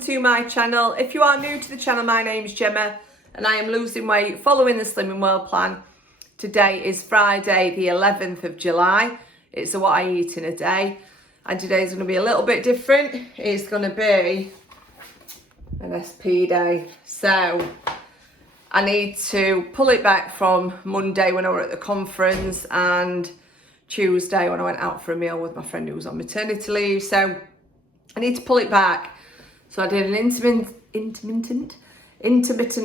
to my channel. If you are new to the channel, my name's Gemma and I am losing weight following the Slimming World plan. Today is Friday the 11th of July. It's what I eat in a day, and today's going to be a little bit different. It's going to be an SP day, so I need to pull it back from Monday when I were at the conference and Tuesday when I went out for a meal with my friend who was on maternity leave. So I need to pull it back. So I did an intermittent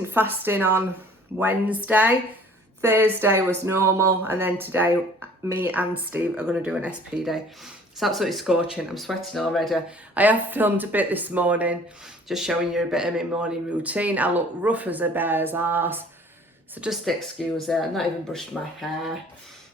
fasting on Wednesday. Thursday was normal, and then today me and Steve are going to do an SP day. It's absolutely scorching. I'm sweating already. I have filmed a bit this morning, just showing you a bit of my morning routine. I look rough as a bear's arse, so just excuse it. I've not even brushed my hair.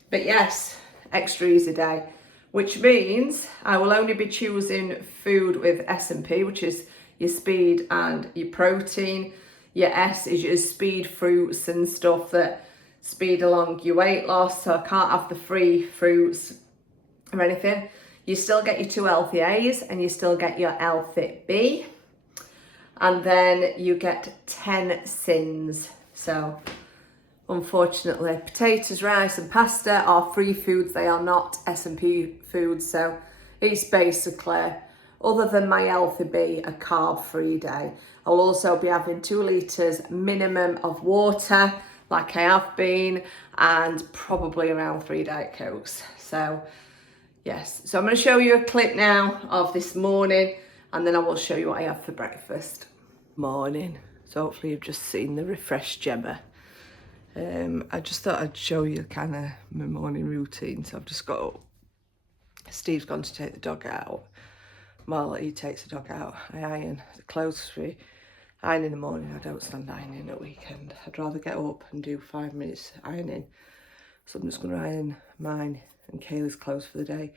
But yes, extra easy day, which means I will only be choosing food with S&P, which is your speed and your protein. Your S is your speed fruits and stuff that speed along your weight loss, so I can't have the free fruits or anything. You still get your 2 healthy A's and you still get your L-Fit B, and then you get 10 sins. So unfortunately, potatoes, rice and pasta are free foods. They are not S&P foods, so it's basically, other than my Healthy B, a carb-free day. I'll also be having 2 litres minimum of water, like I have been, and probably around 3 Diet Cokes. So yes, so I'm going to show you a clip now of this morning, and then I will show you what I have for breakfast. Morning. So hopefully you've just seen the refreshed Gemma. I just thought I'd show you kind of my morning routine. So I've just got up. Steve's gone to take the dog out. While he takes the dog out, I iron the clothes for me. Iron in the morning, I don't stand ironing at weekend. I'd rather get up and do 5 minutes ironing. So I'm just going to iron mine and Kaylee's clothes for the day.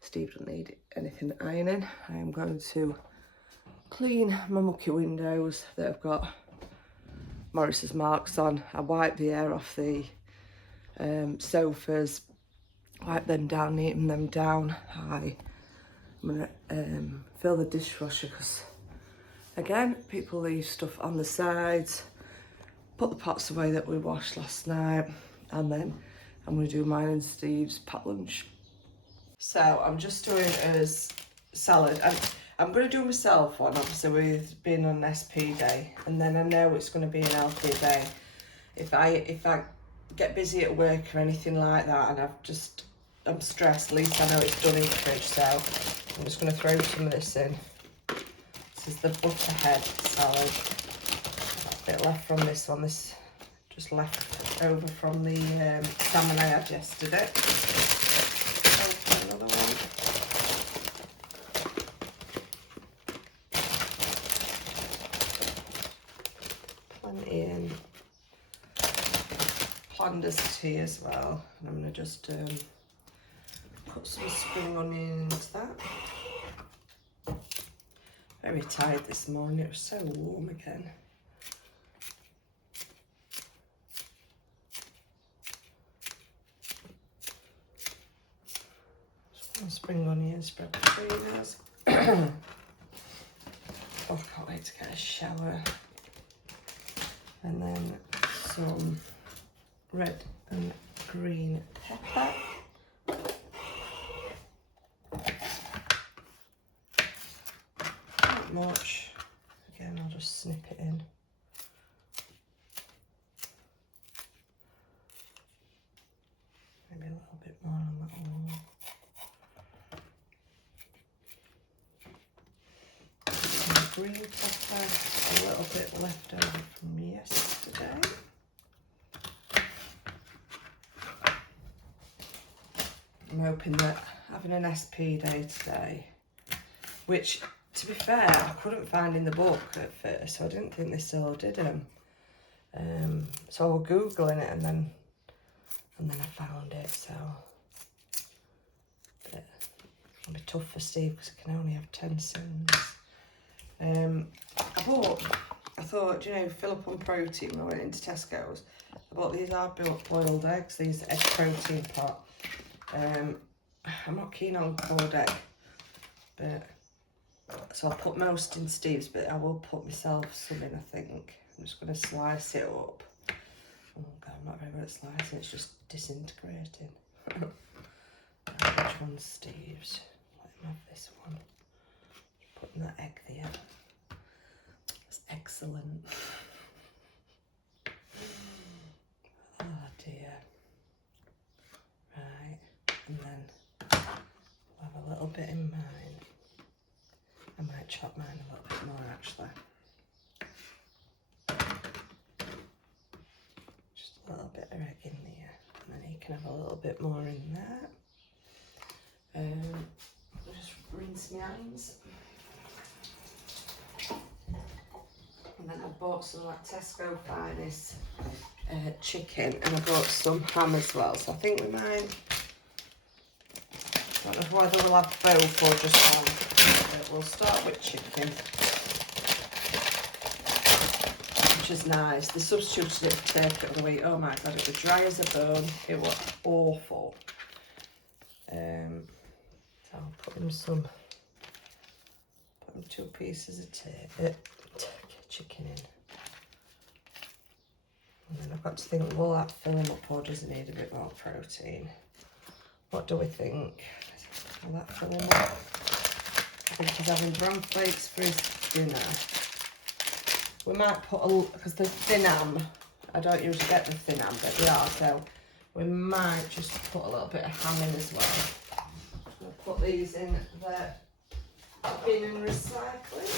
Steve doesn't need anything ironing. I am going to clean my mucky windows that have got Morris's marks on. I wipe the air off the sofas, wipe them down, neaten them down. I'm going to fill the dishwasher because, again, people leave stuff on the sides. Put the pots away that we washed last night, and then I'm going to do mine and Steve's packed lunch. So I'm just doing a salad. I'm going to do myself one, obviously, with being on an SP day, and then I know it's going to be an healthy day. If I get busy at work or anything like that, and I'm stressed, at least I know it's done in the fridge. So I'm just going to throw some of this in. This is the butterhead salad. A bit left from this one. This just left over from the salmon I had yesterday. Open another one. Plenty in. Plander's tea as well. And I'm going to just put some spring onion into that. Very tired this morning, it was so warm again. Some spring onions, spread potatoes. Oh, I can't wait to get a shower. And then some red and green pepper. Not much. Again, I'll just snip it in. Maybe a little bit more on that one. Some green pepper, a little bit left over from yesterday. I'm hoping that having an SP day today, which, to be fair, I couldn't find in the book at first, so I didn't think they still did them. So I was Googling it, and then I found it. So it'll be tough for Steve because he can only have 10 sins. I thought, you know, fill up on protein when I went into Tesco's. I bought these hard-boiled eggs, these egg protein pot. I'm not keen on cold egg, but So I'll put most in Steve's, but I will put myself some in, I think. I'm just going to slice it up. Oh God, I'm not very good at slicing, it's just disintegrating. Which one's Steve's? Let him have this one. Just putting that egg there. That's excellent. Oh dear. Right, and then I'll have a little bit in mine. I might chop mine a little bit more actually. Just a little bit of egg in there, and then you can have a little bit more in there. I'll just rinse my hands. And then I bought some like Tesco Finest chicken, and I bought some ham as well. So I think we might, I don't know whether we'll have both or just one. But we'll start with chicken, which is nice. They substituted it for turkey the other week. Oh my God, it was dry as a bone. It was awful. So I'll put in some, put in 2 pieces of turkey chicken in. And then I've got to think, will that fill him up or does it need a bit more protein? What do we think? Will that fill him up? I think he's having bran flakes for his dinner. We might put a, because the thin ham, I don't usually get the thin ham, but we are, so we might just put a little bit of ham in as well. We'll put these in the bin and recycling.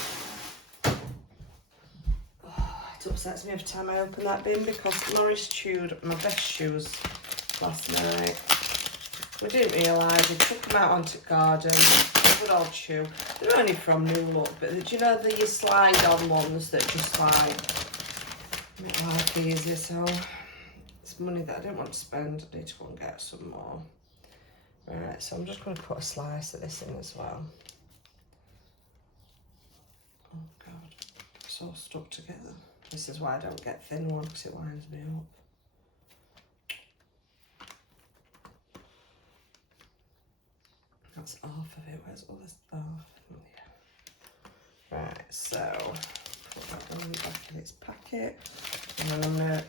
It upsets me every time I open that bin because Morris chewed my best shoes last night. We didn't realise, we took them out onto the garden, good old chew. They're only from New Look, but do you know the slide on ones that just like make life easier? So it's money that I didn't want to spend, I need to go and get some more. Right, so I'm just going to put a slice of this in as well. Oh God, it's all stuck together. This is why I don't get thin one, because it winds me up. That's half of it. Where's all this half? Oh, yeah. Right, so put that one back in its packet. And then I'm going to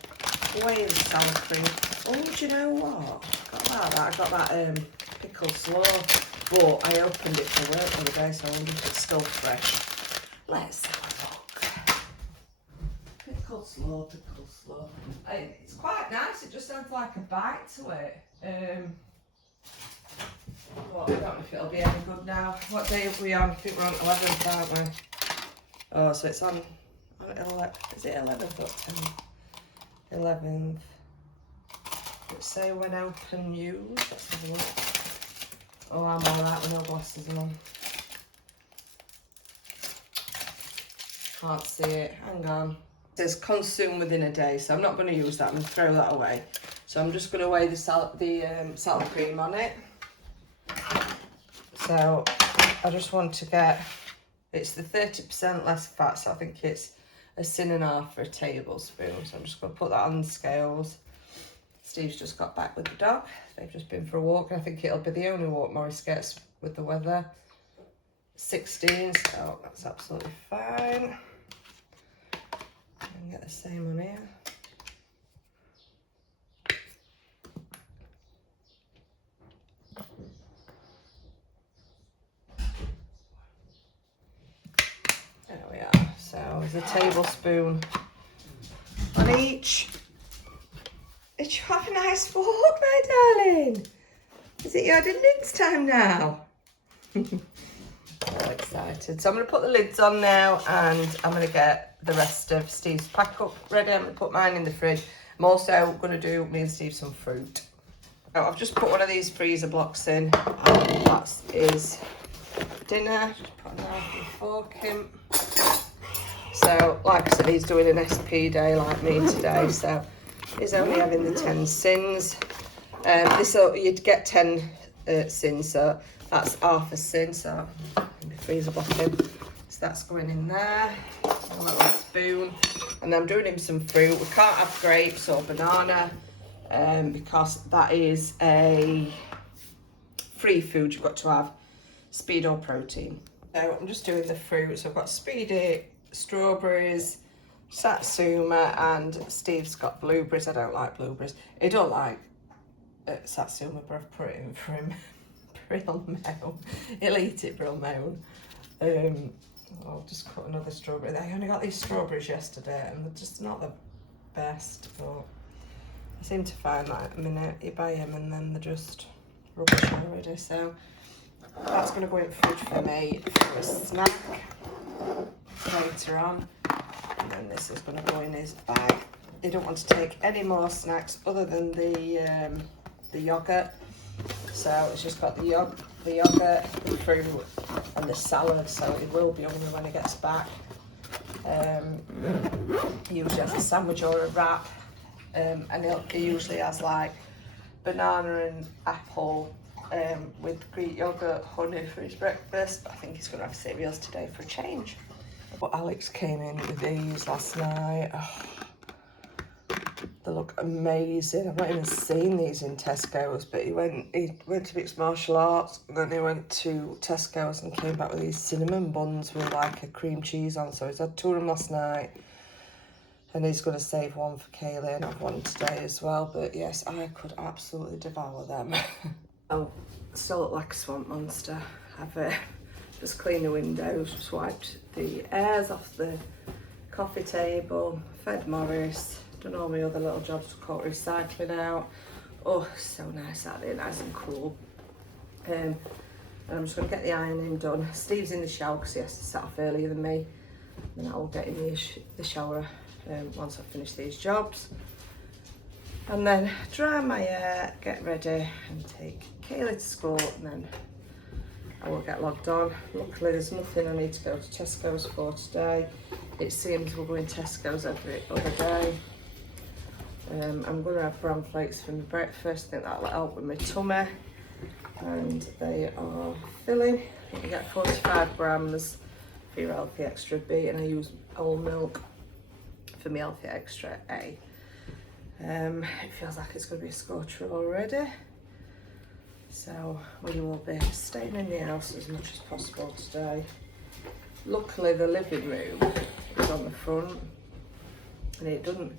weigh the sour cream. Oh, do you know what? I got that. I got that pickled slaw, but I opened it for work the other day, so I wonder if it's still fresh. Let's have a look. Pickled slaw. It's quite nice. It just sounds like a bite to it. But I don't know if it'll be any good now. What day are we on? I think we're on 11th, aren't we? Oh, so it's on 11th. Is it 11th or 10th? 11th. Let's say when open use. Let's have a look. Oh, I'm alright with no glasses on. Can't see it. Hang on. It says consume within a day, so I'm not going to use that. I'm going to throw that away. So I'm just going to weigh the sour cream on it. So I just want to get, it's the 30% less fat, so I think it's 1.5 for a tablespoon. So I'm just going to put that on the scales. Steve's just got back with the dog. They've just been for a walk, and I think it'll be the only walk Morris gets with the weather. 16, so that's absolutely fine. I can get the same on here. There we are. So there's a tablespoon on each. Did you have a nice walk, my darling? Is it your dinner time now? So excited. So I'm going to put the lids on now, and I'm going to get the rest of Steve's pack up ready. I'm going to put mine in the fridge. I'm also going to do me and Steve some fruit. So I've just put one of these freezer blocks in, and that is dinner. Just put a knife and fork in. So like I said, he's doing an SP day like me today, so he's only having the 10 sins. You'd get 10 sins, so that's half a sin, so in the freezer block in. So that's going in there, a little spoon. And I'm doing him some fruit. We can't have grapes or banana because that is a free food. You've got to have speed or protein. So I'm just doing the fruits. I've got speedy strawberries, satsuma, and Steve's got blueberries. I don't like blueberries. He don't like satsuma, but I've put it in for him. Real moan. He'll eat it, real moan. I'll just cut another strawberry. I only got these strawberries yesterday and they're just not the best, but I seem to find that a minute you buy them and then they're just rubbish already. So that's going to go in fridge for me for a snack later on. And then this is going to go in his bag. He don't want to take any more snacks other than the yogurt. So it's just got the yogurt, the fruit and the salad, so it will be hungry when he gets back. He usually has a sandwich or a wrap, and he usually has like banana and apple with Greek yogurt, honey for his breakfast. But I think he's going to have cereals today for a change. But Alex came in with these last night. Oh, they look amazing. I've not even seen these in Tesco's, but he went to mixed martial arts, and then he went to Tesco's and came back with these cinnamon buns with like a cream cheese on. So he's had 2 of them last night, and he's going to save one for Kaylee and have one today as well. But yes, I could absolutely devour them. Oh, still look like a swamp monster. I've just cleaned the windows, just wiped the airs off the coffee table, fed Morris, done all my other little jobs, caught recycling out. Oh, so nice out there, nice and cool. And I'm just going to get the ironing done. Steve's in the shower because he has to set off earlier than me. Then I'll get in the shower once I've finished these jobs. And then dry my hair, get ready and take Kaylee to school, and then I will get logged on. Luckily there's nothing I need to go to Tesco's for today. It seems we're going to Tesco's every other day. I'm going to have bran flakes for my breakfast. I think that'll help with my tummy. And they are filling. You get 45 grams for your healthy extra B, and I use whole milk for my healthy extra A. It feels like it's going to be a scorcher already. So we will be staying in the house as much as possible today. Luckily the living room is on the front and it doesn't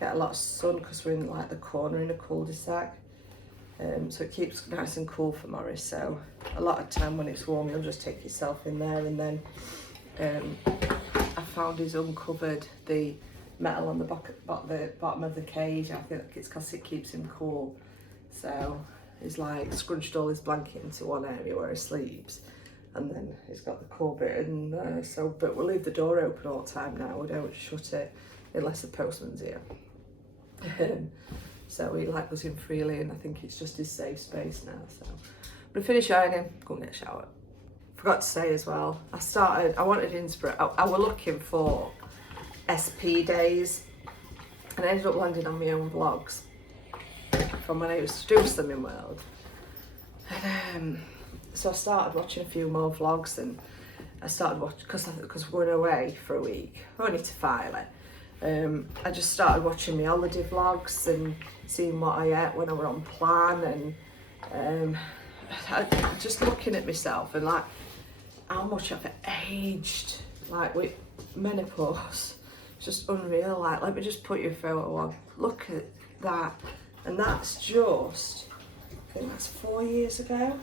get a lot of sun because we're in like the corner in a cul-de-sac. So it keeps nice and cool for Morris. So a lot of time when it's warm you'll just take yourself in there, and then I found he's uncovered the metal on the bottom of the cage. I think it's because it keeps him cool. So he's like scrunched all his blanket into one area where he sleeps, and then he's got the cool bit in there. So, but we'll leave the door open all the time now. We don't shut it unless the postman's here. So he like goes in freely, and I think it's just his safe space now. So I'm gonna finish ironing, go and get a shower. Forgot to say as well, I wanted inspiration. I was looking for SP days, and I ended up landing on my own vlogs from when I used to do Slimming World. And so I started watching a few more vlogs, and I started watching because we're going away for a week. I need to file it. I just started watching my holiday vlogs and seeing what I ate when I were on plan, and just looking at myself and like how much I've aged, like with menopause. It's just unreal. Like, let me just put your photo on. Look at that. And that's just, I think that's 4 years ago.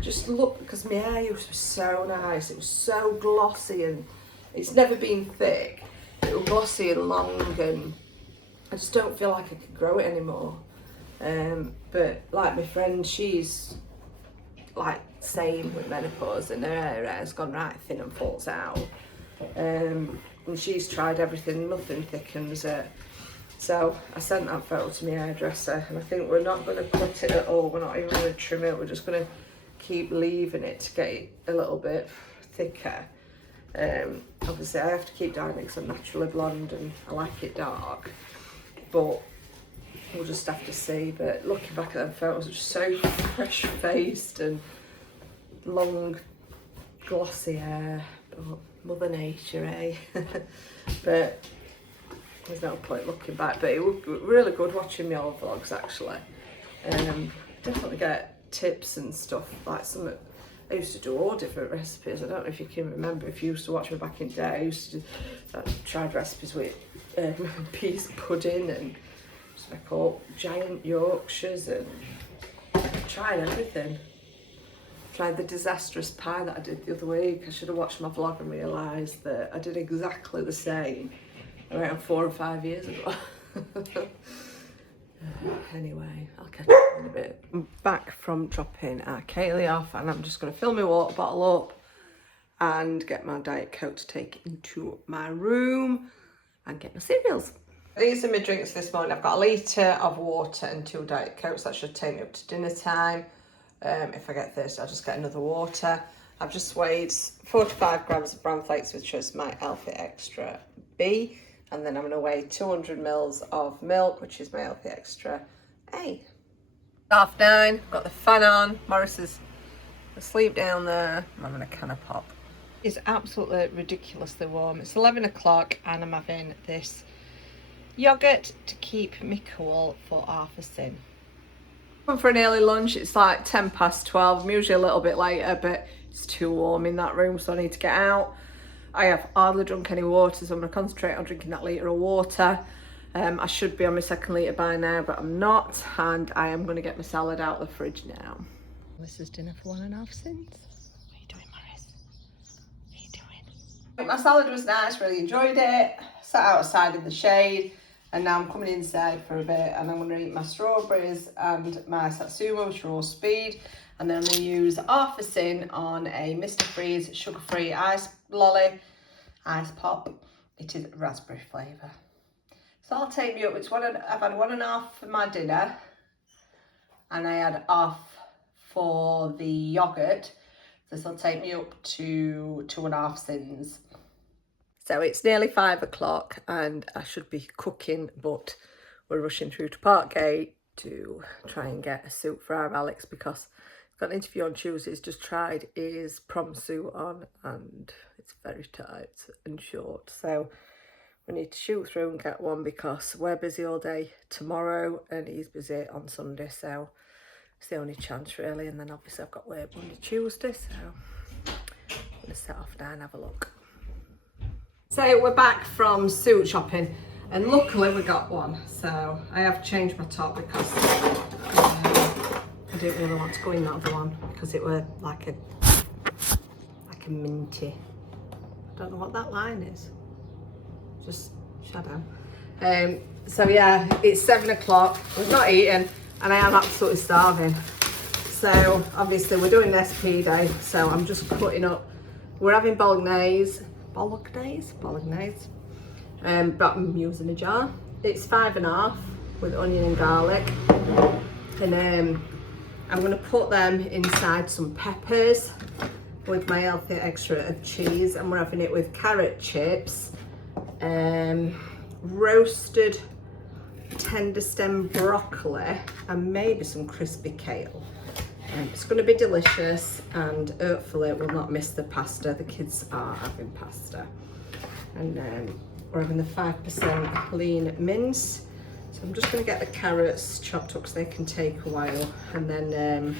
Just look, because my hair used to be so nice. It was so glossy, and it's never been thick. It was glossy and long, and I just don't feel like I could grow it anymore. But like my friend, she's like same with menopause, and her hair's gone right thin and falls out. And she's tried everything, nothing thickens it. So I sent that photo to my hairdresser, and I think we're not going to cut it at all. We're not even going to trim it. We're just going to keep leaving it to get it a little bit thicker. Obviously I have to keep dyeing it because I'm naturally blonde and I like it dark, but we'll just have to see. But looking back at them photos, it's just so fresh faced and long glossy hair. But Mother Nature, eh? But there's no point looking back. But it was really good watching my old vlogs actually. Definitely get tips and stuff, like some I used to do all different recipes. I don't know if you can remember, if you used to watch me back in the day, I used to do, tried recipes with peas pudding and just make all giant Yorkshires, and tried everything. Tried the disastrous pie that I did the other week. I should have watched my vlog and realised that I did exactly the same around 4 or 5 years ago. Anyway, I'll catch up in a bit. I'm back from dropping Kaylee off, and I'm just going to fill my water bottle up and get my Diet Coke to take into my room and get my cereals. These are my drinks this morning. I've got a litre of water and 2 Diet Cokes. That should take me up to dinner time. If I get thirsty, I'll just get another water. I've just weighed 45 grams of bran flakes, which is my Healthy Extra B. And then I'm going to weigh 200 mils of milk, which is my Healthy Extra A. 9:30, got the fan on. Morris is asleep down there. I'm having a can of pop. It's absolutely ridiculously warm. It's 11 o'clock and I'm having this yoghurt to keep me cool for half a sin. I'm for an early lunch. It's like 12:10. I'm usually a little bit later, but it's too warm in that room, so I need to get out. I have hardly drunk any water, so I'm going to concentrate on drinking that litre of water. I should be on my 2nd litre by now, but I'm not, and I am going to get my salad out of the fridge now. This is dinner for 1.5 sins. What are you doing, Morris? What are you doing? My salad was nice, really enjoyed it. Sat outside in the shade, and now I'm coming inside for a bit, and I'm going to eat my strawberries and my satsuma, which are all speed. And then I'm going to use half a sin on a Mr. Freeze sugar-free ice lolly, ice pop. It is raspberry flavour. So I'll take me up. I've had 1.5 for my dinner, and I had half for the yoghurt. This will take me up to 2.5 sins. So it's nearly 5 o'clock, and I should be cooking, but we're rushing through to Parkgate to try and get a suit for our Alex, because got an interview on Tuesday. He's just tried his prom suit on and it's very tight and short, so we need to shoot through and get one because we're busy all day tomorrow and he's busy on Sunday, so it's the only chance really. And then obviously I've got work Monday, Tuesday, so I'm going to set off now and have a look. So we're back from suit shopping and luckily we got one, so I have changed my top because I didn't really want to go in that other one because it were like a minty. I don't know what that line is. Just shadow. So yeah, it's 7 o'clock. We've not eaten and I am absolutely starving. So obviously we're doing an SP day. So I'm just cutting up. We're having bolognese. Bolognese. But I'm using a jar. It's 5.5 with onion and garlic. And I'm going to put them inside some peppers with my Healthy Extra of cheese, and we're having it with carrot chips, roasted tender stem broccoli, and maybe some crispy kale. It's going to be delicious, and hopefully we'll not miss the pasta. The kids are having pasta. And we're having the 5% lean mince. So I'm just going to get the carrots chopped up because they can take a while, and then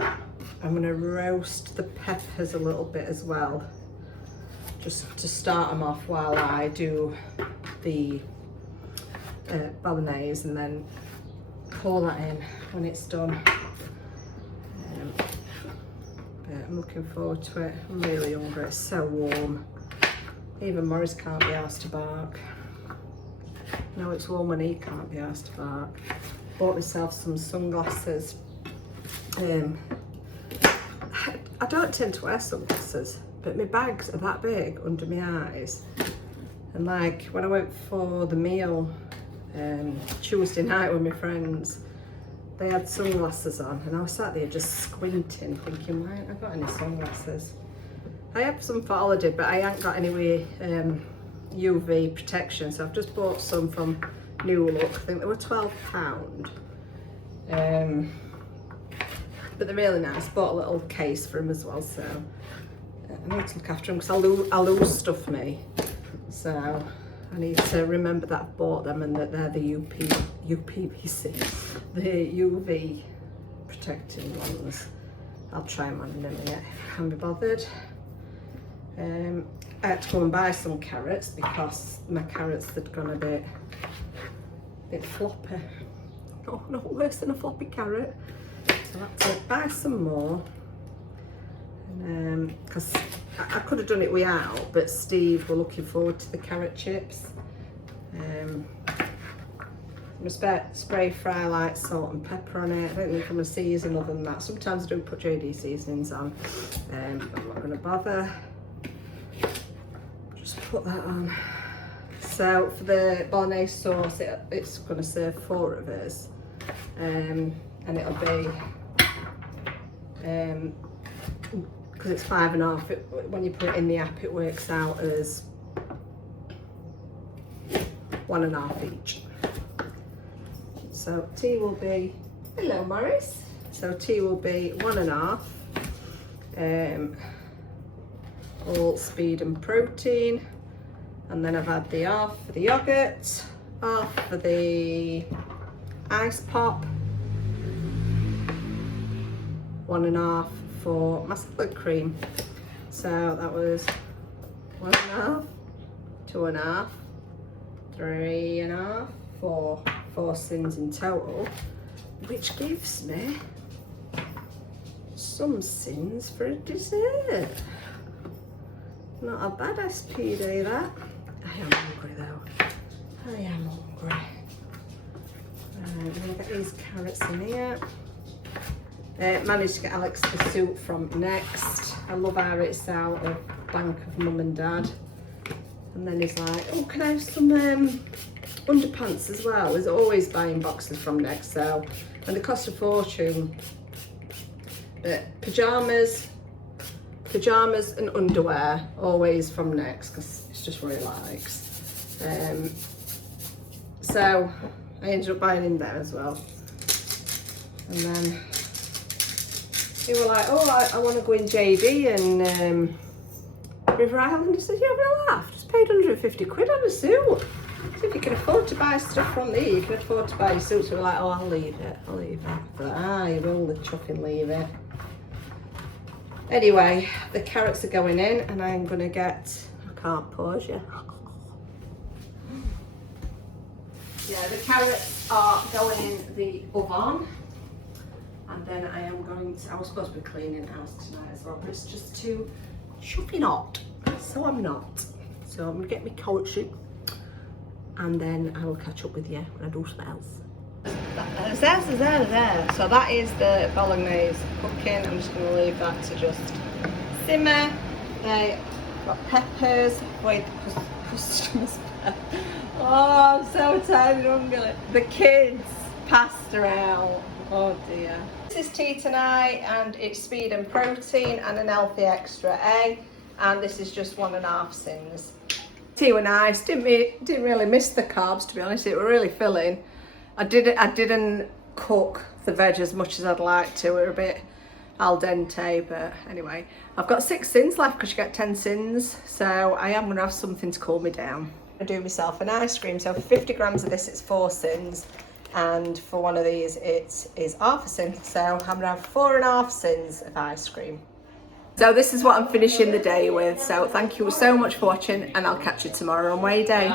I'm going to roast the peppers a little bit as well, just to start them off while I do the bolognese, and then pour that in when it's done. I'm looking forward to it. I'm really hungry. It's so warm. Even Morris can't be asked to bark. No, it's warm when he can't be asked to bark. Bought myself some sunglasses. I don't tend to wear sunglasses, but my bags are that big under my eyes. And like when I went for the meal Tuesday night with my friends, they had sunglasses on and I was sat there just squinting, thinking, why haven't I got any sunglasses? I have some for holiday, but I ain't got any UV protection, so I've just bought some from New Look. I think they were £12. But they're really nice. Bought a little case for them as well, so I need to look after them because I lose stuff me. So I need to remember that I've bought them and that they're the UPVC, the UV protecting ones. I'll try them on in a minute. Can't be bothered. I had to go and buy some carrots because my carrots had gone a bit floppy. No, not worse than a floppy carrot. So I had to buy some more. Because I could have done it without, but Steve were looking forward to the carrot chips. I'm gonna spray fry like salt and pepper on it. I don't think I'm gonna season other than that. Sometimes I do put JD seasonings on, but I'm not gonna bother. Just put that on. So for the bolognese sauce, it's gonna serve 4 of us, and it'll be because it's 5.5. When you put it in the app, it works out as 1.5 each. So tea will be, hello Morris. So tea will be 1.5, all speed and protein. And then I've had the half for the yogurt, half for the ice pop, 1.5 for my salad cream. So that was 1.5, 2.5, 3.5, 4 sins in total, which gives me some sins for a dessert. Not a bad SP day that. I am hungry though. I am hungry. I'm gonna get these carrots in here. Managed to get Alex the soup from Next. I love how it's out of Bank of Mum and Dad. And then he's like, oh, can I have some underpants as well? He's always buying boxes from Next, so, and they cost a fortune. But pyjamas and underwear, always from Next, because it's just what he likes. So I ended up buying him there as well. And then they were like, oh, I want to go in JD and River Island. I said, yeah, we'll laugh. Just paid 150 quid on a suit. So if you can afford to buy stuff from there, you can afford to buy your suit. So we're like, oh, I'll leave it. But you will the chuffing leave it. Anyway, the carrots are going in and I'm gonna get, I can't pause you. Yeah, the carrots are going in the oven. And then I am going to, I was supposed to be cleaning the house tonight as well, but it's just too chuffing hot. So I'm not. So I'm gonna get my coat suit and then I will catch up with you when I do something else. So that is the bolognese cooking. I'm just going to leave that to just simmer. I've got peppers with customers. Oh, I'm so tired and hungry. The kids passed around. Oh dear. This is tea tonight and it's speed and protein and an healthy extra A. And this is just 1.5 sins. Tea were nice. Didn't really miss the carbs, to be honest. It were really filling. I didn't cook the veg as much as I'd like to. We're a bit al dente, but anyway. I've got 6 sins left because you get 10 sins. So I am going to have something to cool me down. I do myself an ice cream. So for 50 grams of this, it's 4 sins. And for one of these, it is half a sin. So I'm going to have 4.5 sins of ice cream. So this is what I'm finishing the day with. So thank you so much for watching and I'll catch you tomorrow on Weigh Day.